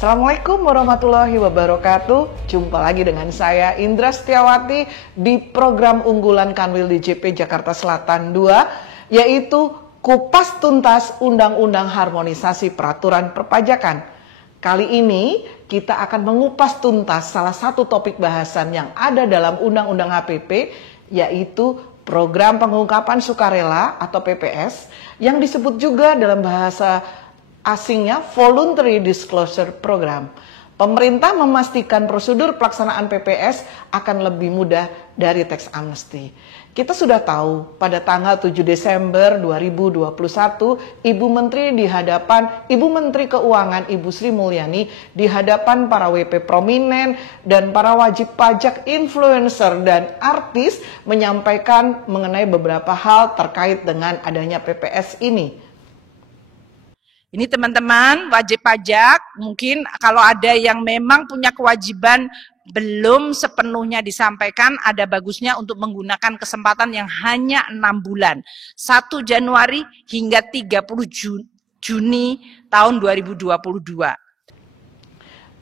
Assalamualaikum warahmatullahi wabarakatuh. Jumpa lagi dengan saya Indra Setiawati di program unggulan Kanwil DJP Jakarta Selatan 2, yaitu Kupas Tuntas Undang-Undang Harmonisasi Peraturan Perpajakan. Kali ini kita akan mengupas tuntas salah satu topik bahasan yang ada dalam Undang-Undang HPP, yaitu Program Pengungkapan Sukarela atau PPS, yang disebut juga dalam bahasa asingnya Voluntary Disclosure Program. Pemerintah memastikan prosedur pelaksanaan PPS akan lebih mudah dari tax amnesty. Kita sudah tahu pada tanggal 7 Desember 2021, Ibu Menteri Keuangan Ibu Sri Mulyani di hadapan para WP prominen dan para wajib pajak, influencer dan artis menyampaikan mengenai beberapa hal terkait dengan adanya PPS ini. Ini teman-teman wajib pajak, mungkin kalau ada yang memang punya kewajiban belum sepenuhnya disampaikan, ada bagusnya untuk menggunakan kesempatan yang hanya 6 bulan. 1 Januari hingga 30 Juni tahun 2022.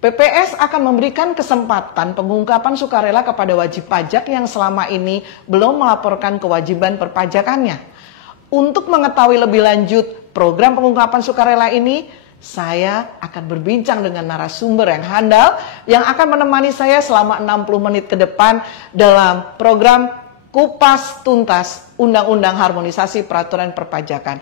PPS akan memberikan kesempatan pengungkapan sukarela kepada wajib pajak yang selama ini belum melaporkan kewajiban perpajakannya. Untuk mengetahui lebih lanjut program pengungkapan sukarela ini, saya akan berbincang dengan narasumber yang handal yang akan menemani saya selama 60 menit ke depan dalam program Kupas Tuntas Undang-Undang Harmonisasi Peraturan Perpajakan.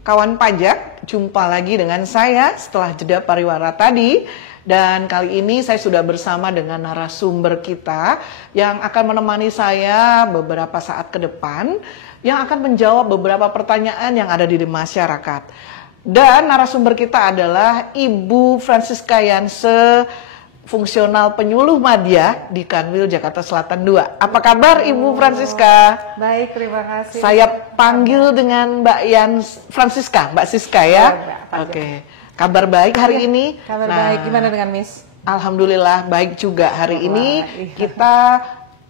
Kawan pajak, jumpa lagi dengan saya setelah jeda pariwara tadi. Dan kali ini saya sudah bersama dengan narasumber kita yang akan menemani saya beberapa saat ke depan, yang akan menjawab beberapa pertanyaan yang ada di masyarakat. Dan narasumber kita adalah Ibu Francisca Yanse, fungsional penyuluh madya di Kanwil Jakarta Selatan 2. Apa kabar Ibu Francisca? Baik, terima kasih. Saya panggil dengan Mbak Francisca, Mbak Siska ya. Oke. Kabar baik hari ini? Kabar baik. Gimana dengan Miss? Alhamdulillah baik juga hari ini. Kita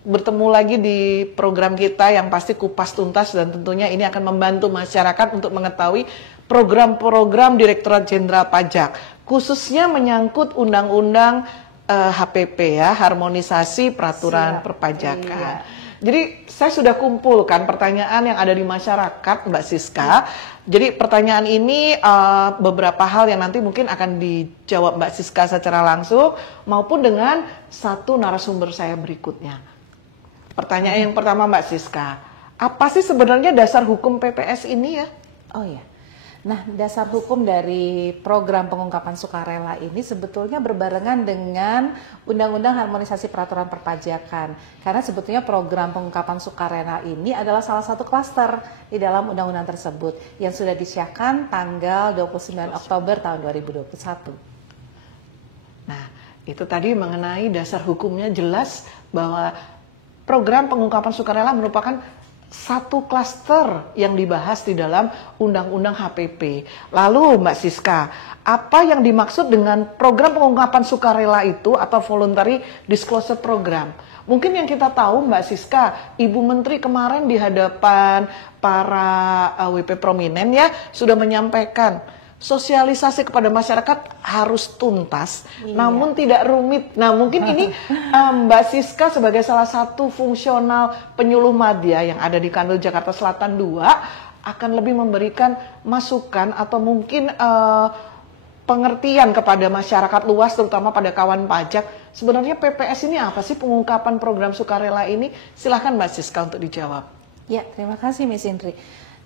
bertemu lagi di program kita yang pasti kupas tuntas, dan tentunya ini akan membantu masyarakat untuk mengetahui program-program Direktorat Jenderal Pajak, khususnya menyangkut undang-undang HPP ya, harmonisasi peraturan perpajakan. Iya. Jadi saya sudah kumpulkan pertanyaan yang ada di masyarakat, Mbak Siska. Jadi pertanyaan ini beberapa hal yang nanti mungkin akan dijawab Mbak Siska secara langsung maupun dengan satu narasumber saya berikutnya. Pertanyaan yang pertama, Mbak Siska, apa sih sebenarnya dasar hukum PPS ini ya? Oh ya. Nah, dasar hukum dari program pengungkapan sukarela ini sebetulnya berbarengan dengan Undang-Undang Harmonisasi Peraturan Perpajakan. Karena sebetulnya program pengungkapan sukarela ini adalah salah satu klaster di dalam undang-undang tersebut yang sudah disahkan tanggal 29 Oktober tahun 2021. Nah, itu tadi mengenai dasar hukumnya jelas bahwa program pengungkapan sukarela merupakan satu klaster yang dibahas di dalam Undang-Undang HPP. Lalu Mbak Siska, apa yang dimaksud dengan program pengungkapan sukarela itu atau Voluntary Disclosure Program? Mungkin yang kita tahu Mbak Siska, Ibu Menteri kemarin di hadapan para WP prominen ya sudah menyampaikan sosialisasi kepada masyarakat harus tuntas, namun tidak rumit. Nah, mungkin ini Mbak Siska sebagai salah satu fungsional penyuluh madya yang ada di Kanwil Jakarta Selatan 2 akan lebih memberikan masukan atau mungkin pengertian kepada masyarakat luas, terutama pada kawan pajak. Sebenarnya PPS ini apa sih, pengungkapan program sukarela ini? Silahkan Mbak Siska untuk dijawab. Ya, terima kasih Miss Indri.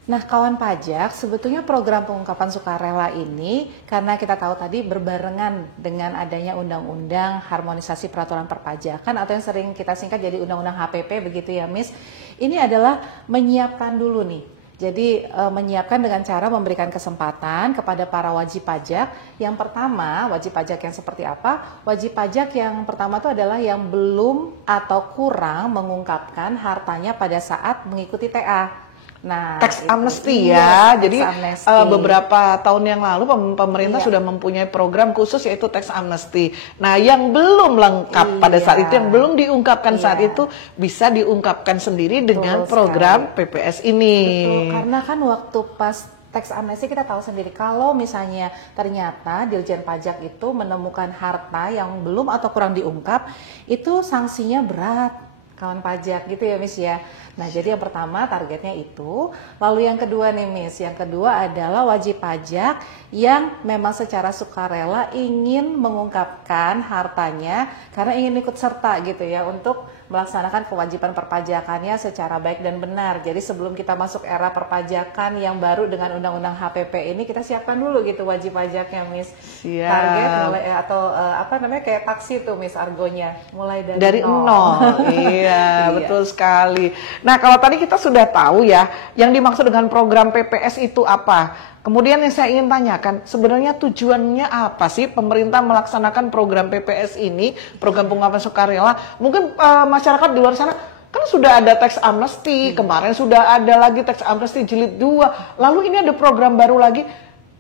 Nah, kawan pajak, sebetulnya program pengungkapan sukarela ini karena kita tahu tadi berbarengan dengan adanya Undang-Undang Harmonisasi Peraturan Perpajakan atau yang sering kita singkat jadi Undang-Undang HPP begitu ya, Miss. Ini adalah menyiapkan dulu nih. Jadi menyiapkan dengan cara memberikan kesempatan kepada para wajib pajak. Yang pertama, wajib pajak yang seperti apa? Wajib pajak yang pertama itu adalah yang belum atau kurang mengungkapkan hartanya pada saat mengikuti TA. Nah, tax itu. amnesty Iya, ya. Jadi tax amnesty. beberapa tahun yang lalu pemerintah Iya. sudah mempunyai program khusus yaitu tax amnesty. Nah, yang belum lengkap pada saat itu, Iya. yang belum diungkapkan saat Iya. itu bisa diungkapkan sendiri dengan Betul program PPS ini. Betul, karena kan waktu pas tax amnesty kita tahu sendiri kalau misalnya ternyata Dirjen Pajak itu menemukan harta yang belum atau kurang diungkap, itu sanksinya berat, kawan pajak gitu ya Miss ya. Nah, jadi yang pertama targetnya itu, lalu yang kedua nih Miss, yang kedua adalah wajib pajak yang memang secara sukarela ingin mengungkapkan hartanya karena ingin ikut serta gitu ya untuk melaksanakan kewajiban perpajakannya secara baik dan benar. Jadi sebelum kita masuk era perpajakan yang baru dengan Undang-Undang HPP ini, kita siapkan dulu gitu wajib pajaknya Miss. Siap. Target mulai atau apa namanya kayak taksi tuh Miss argonya, mulai Dari nol. Iya, betul sekali. Nah, kalau tadi kita sudah tahu ya, yang dimaksud dengan program PPS itu apa? Kemudian yang saya ingin tanyakan, sebenarnya tujuannya apa sih pemerintah melaksanakan program PPS ini, program pengungkapan sukarela? Mungkin masyarakat di luar sana kan sudah ada tax amnesty, kemarin sudah ada lagi tax amnesty jilid 2, lalu ini ada program baru lagi.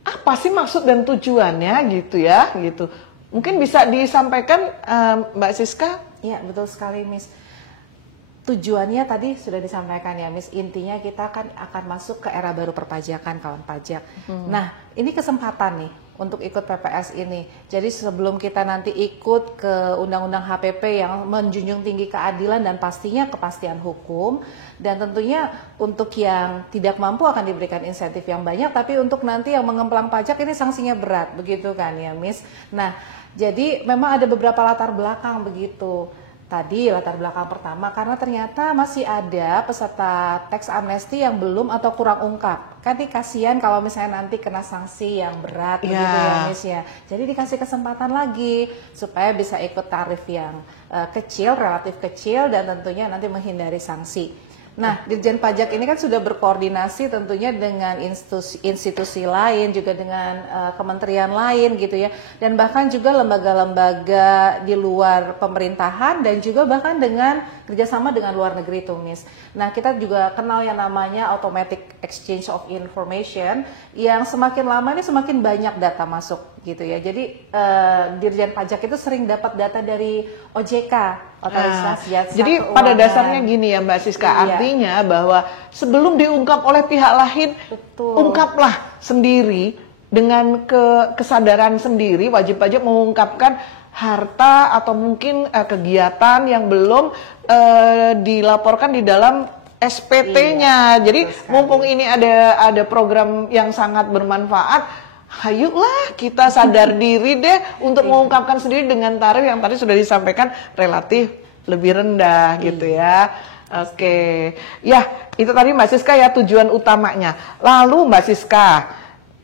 Apa sih maksud dan tujuannya gitu ya, gitu. Mungkin bisa disampaikan Mbak Siska? Iya, betul sekali Miss. Tujuannya tadi sudah disampaikan ya Miss, intinya kita kan akan masuk ke era baru perpajakan kawan pajak. Nah, ini kesempatan nih untuk ikut PPS ini. Jadi sebelum kita nanti ikut ke Undang-Undang HPP yang menjunjung tinggi keadilan dan pastinya kepastian hukum, dan tentunya untuk yang tidak mampu akan diberikan insentif yang banyak, tapi untuk nanti yang mengemplang pajak ini sanksinya berat, begitu kan ya Miss. Nah, jadi memang ada beberapa latar belakang begitu. Tadi latar belakang pertama karena ternyata masih ada peserta tax amnesty yang belum atau kurang ungkap. Kan kasihan kalau misalnya nanti kena sanksi yang berat begitu ya Miss ya. Jadi dikasih kesempatan lagi supaya bisa ikut tarif yang kecil, relatif kecil dan tentunya nanti menghindari sanksi. Nah, Dirjen Pajak ini kan sudah berkoordinasi tentunya dengan institusi lain, juga dengan kementerian lain gitu ya, dan bahkan juga lembaga-lembaga di luar pemerintahan dan juga bahkan dengan kerjasama dengan luar negeri tuh Miss. Nah, kita juga kenal yang namanya Automatic Exchange of Information yang semakin lama ini semakin banyak data masuk gitu ya. Jadi Dirjen Pajak itu sering dapat data dari OJK, Otoritas Jasa Jadi Keuangan. pada dasarnya gini ya Mbak Siska, artinya bahwa sebelum diungkap oleh pihak lain, ungkaplah sendiri dengan kesadaran sendiri, wajib pajak mengungkapkan harta atau mungkin kegiatan yang belum dilaporkan di dalam SPT-nya. Jadi mumpung ini ada program yang sangat bermanfaat, hayuklah kita sadar diri deh untuk mengungkapkan sendiri dengan tarif yang tadi sudah disampaikan relatif lebih rendah gitu ya. Oke. Ya, itu tadi Mbak Siska ya tujuan utamanya. Lalu Mbak Siska,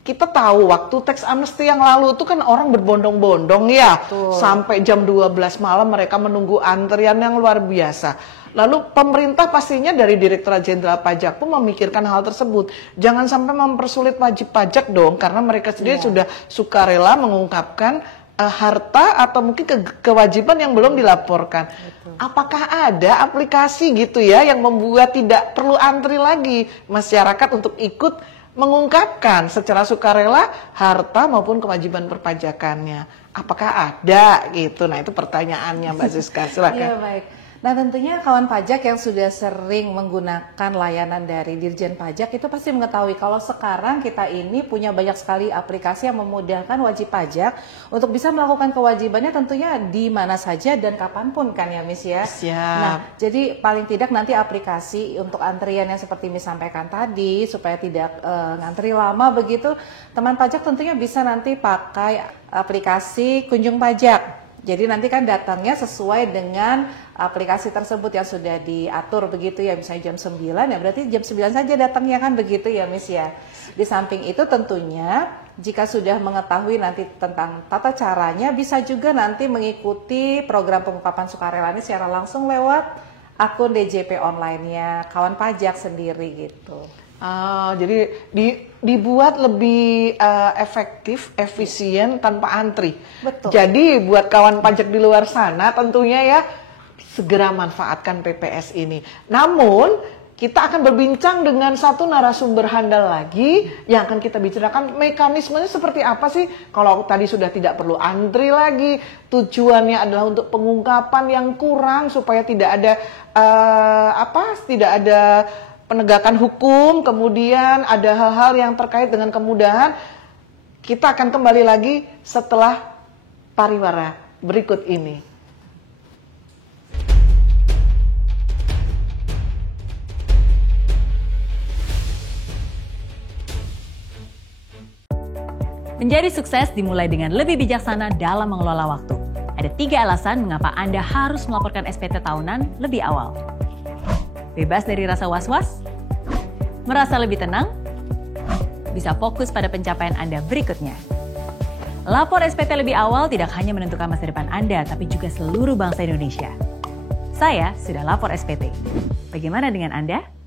kita tahu waktu tax amnesty yang lalu itu kan orang berbondong-bondong ya. Sampai jam 12 malam mereka menunggu antrian yang luar biasa. Lalu pemerintah pastinya dari Direktorat Jenderal Pajak pun memikirkan hal tersebut. Jangan sampai mempersulit wajib pajak dong, karena mereka sendiri sudah sukarela mengungkapkan harta atau mungkin kewajiban yang belum dilaporkan. Apakah ada aplikasi gitu ya yang membuat tidak perlu antri lagi masyarakat untuk ikut mengungkapkan secara sukarela harta maupun kewajiban perpajakannya? Apakah ada gitu? Nah, itu pertanyaannya Mbak Siska, silakan. Iya, baik. Nah, tentunya kawan pajak yang sudah sering menggunakan layanan dari Dirjen Pajak itu pasti mengetahui kalau sekarang kita ini punya banyak sekali aplikasi yang memudahkan wajib pajak untuk bisa melakukan kewajibannya tentunya di mana saja dan kapanpun kan ya Miss ya. Siap. Nah, jadi paling tidak nanti aplikasi untuk antrian yang seperti Miss sampaikan tadi supaya tidak ngantri lama begitu, teman pajak tentunya bisa nanti pakai aplikasi Kunjung Pajak. Jadi nanti kan datangnya sesuai dengan aplikasi tersebut yang sudah diatur begitu ya, misalnya jam 9 ya berarti jam 9 saja datangnya kan begitu ya Miss ya. Di samping itu tentunya jika sudah mengetahui nanti tentang tata caranya bisa juga nanti mengikuti program pengungkapan sukarela ini secara langsung lewat akun DJP online-nya kawan pajak sendiri gitu. Jadi dibuat lebih efektif, efisien tanpa antri. Betul. Jadi buat kawan pajak di luar sana tentunya ya segera manfaatkan PPS ini. Namun kita akan berbincang dengan satu narasumber handal lagi yang akan kita bicarakan mekanismenya seperti apa sih. Kalau tadi sudah tidak perlu antri lagi, tujuannya adalah untuk pengungkapan yang kurang supaya tidak ada tidak ada penegakan hukum, kemudian ada hal-hal yang terkait dengan kemudahan. Kita akan kembali lagi setelah pariwara berikut ini. Menjadi sukses dimulai dengan lebih bijaksana dalam mengelola waktu. Ada 3 alasan mengapa Anda harus melaporkan SPT tahunan lebih awal. Bebas dari rasa was-was, merasa lebih tenang, bisa fokus pada pencapaian Anda berikutnya. Lapor SPT lebih awal tidak hanya menentukan masa depan Anda, tapi juga seluruh bangsa Indonesia. Saya sudah lapor SPT. Bagaimana dengan Anda?